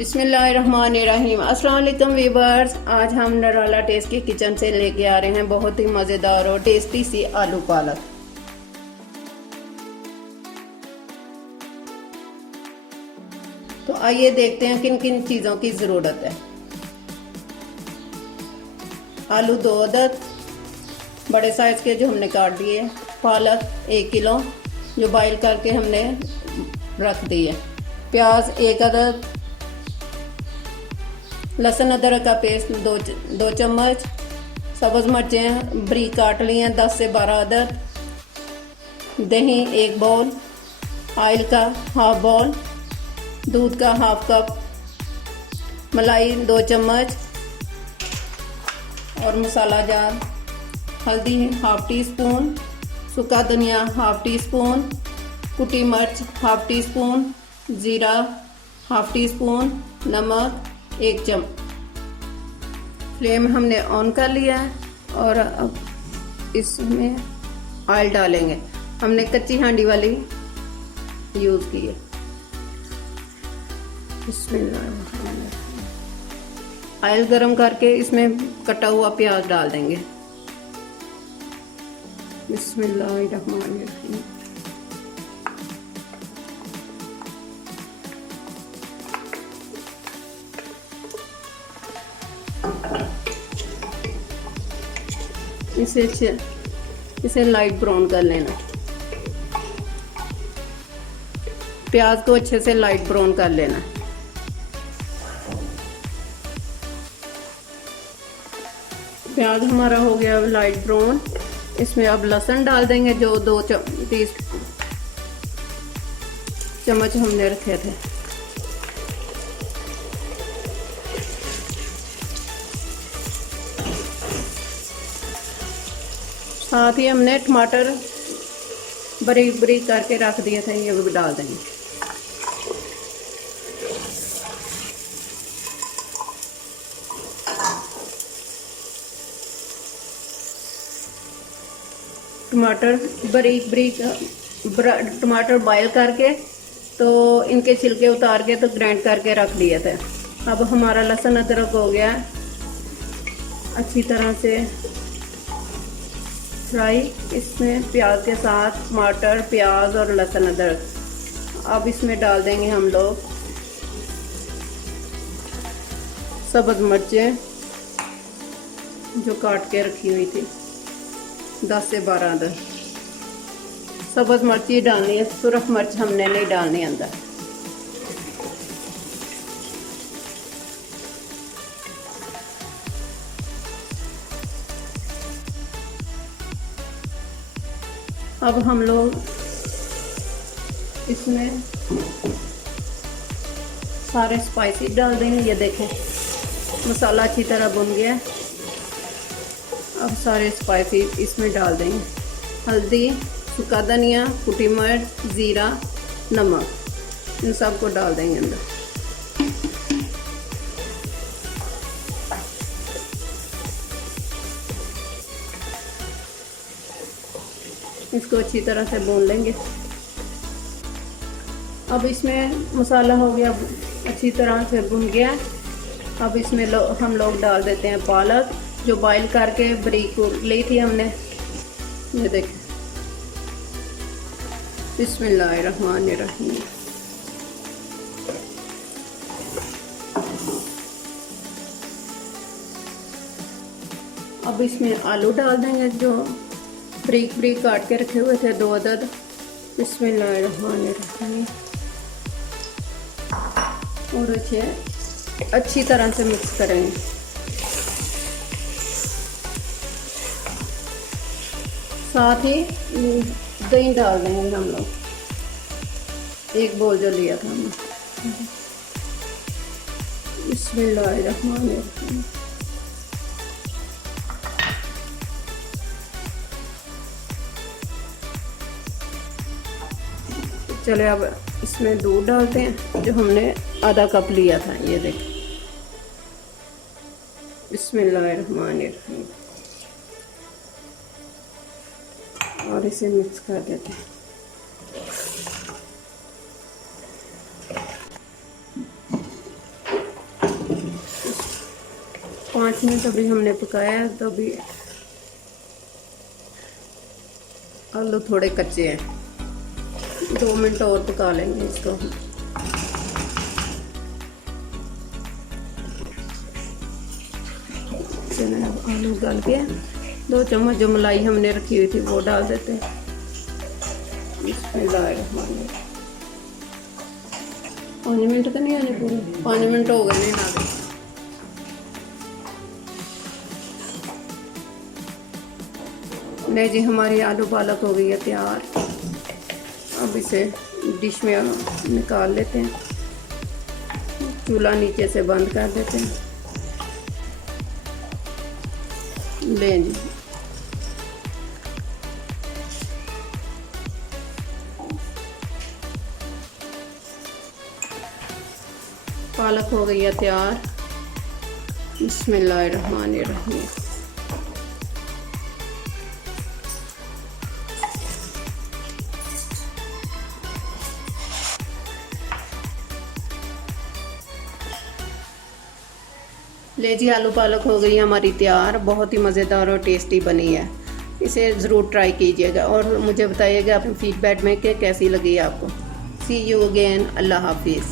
बिस्मिल्लाहिर्रहमानिर्रहीम। अस्सलाम वालेकुम वीवर्स, आज हम नराला टेस्ट के किचन से लेके आ रहे हैं बहुत ही मज़ेदार और टेस्टी सी आलू पालक। तो आइए देखते हैं किन किन चीज़ों की ज़रूरत है। आलू 2 अदद बड़े साइज़ के जो हमने काट दिए, पालक 1 किलो जो बॉईल करके हमने रख दी है, प्याज 1 अदद, लहसुन अदरक का पेस्ट 2 चम्मच, सब्ज़ मिर्चें बरीक काट ली हैं 10 से 12 अदद, दही 1 बाउल, ऑयल का हाफ बाउल, दूध का हाफ कप, मलाई 2 चम्मच और मसाला जार, हल्दी हाफ टी स्पून, सूखा धनिया हाफ टी स्पून, कुटी मिर्च हाफ टी स्पून, जीरा हाफ टी स्पून, नमक 1 चम्मच। फ्लेम हमने ऑन कर लिया है और अब इसमें ऑयल डालेंगे। हमने कच्ची हांडी वाली यूज़ की है। ऑयल गरम करके इसमें कटा हुआ प्याज डाल देंगे। बिस्मिल्लाहिर्रहमानिर्रहीम। इसे लाइट ब्राउन कर लेना। प्याज को अच्छे से लाइट ब्राउन कर लेना। प्याज हमारा हो गया लाइट ब्राउन। इसमें अब लहसुन डाल देंगे जो 2 चम्मच हमने रखे थे। साथ ही हमने टमाटर बारीक बारीक करके रख दिए थे, ये भी डाल देंगे। टमाटर बारीक बारीक टमाटर बॉयल करके तो इनके छिलके उतार के तो ग्राइंड करके रख दिए थे। अब हमारा लहसुन अदरक हो गया अच्छी तरह से फ्राई। इसमें प्याज के साथ टमाटर, प्याज और लहसुन अदरक। अब इसमें डाल देंगे हम लोग सब्ज़ मिर्चें जो काट के रखी हुई थी 10 से 12 अदद। सब्ज़ मिर्च ही डालनी है, सुरख मिर्च हमने नहीं डालनी अंदर। अब हम लोग इसमें सारे स्पाइसेस डाल देंगे। ये देखें मसाला अच्छी तरह भुन गया। अब सारे स्पाइसेस इसमें डाल देंगे। हल्दी, सूखा धनिया, कुटी मिर्च, ज़ीरा, नमक, इन सब को डाल देंगे अंदर। इसको अच्छी तरह से भून लेंगे। अब इसमें मसाला हो गया अच्छी तरह से भुन गया। अब इसमें हम लोग डाल देते हैं पालक जो बॉईल करके बारीक ली थी हमने। ये देखें। बिस्मिल्लाहिर्रहमानिर्रहीम। अब इसमें आलू डाल देंगे जो बारीक बारीक काट के रखे हुए थे 2 अदद। बिस्मिल्लाहिर्रहमानिर्रहीम। और इसे अच्छी तरह से मिक्स करेंगे। साथ ही दही डाल देंगे हम लोग, 1 बाउल जो लिया था हमने। बिस्मिल्लाहिर्रहमानिर्रहीम। चले अब इसमें दूध डालते हैं जो हमने आधा कप लिया था। ये देखें। बिस्मिल्लाहिर्रहमानिर्रहीम। और इसे मिक्स कर देते हैं। 5 मिनट अभी हमने पकाया है, तो अभी आलू थोड़े कच्चे हैं, 2 मिनट और पका लेंगे इसको। चलिए अब आलू गल गया, 2 चम्मच जो मलाई हमने रखी हुई थी वो डाल देते हैं। बिस्मिल्लाहिर्रहमानिर्रहीम। 5 मिनट तो नहीं आने पूरे, 5 मिनट हो गए नहीं ना। नहीं जी, हमारी आलू पालक हो गई है तैयार। अब इसे डिश में निकाल लेते हैं, चूल्हा नीचे से बंद कर देते हैं। लें जी, पालक हो गई है तैयार। बिस्मिल्लाहिर्रहमानिर्रहीम। ले जी, आलू पालक हो गई हमारी तैयार, बहुत ही मज़ेदार और टेस्टी बनी है। इसे ज़रूर ट्राई कीजिएगा और मुझे बताइएगा अपने फीडबैक में कि कैसी लगी आपको। सी यू अगेन। अल्लाह हाफिज़।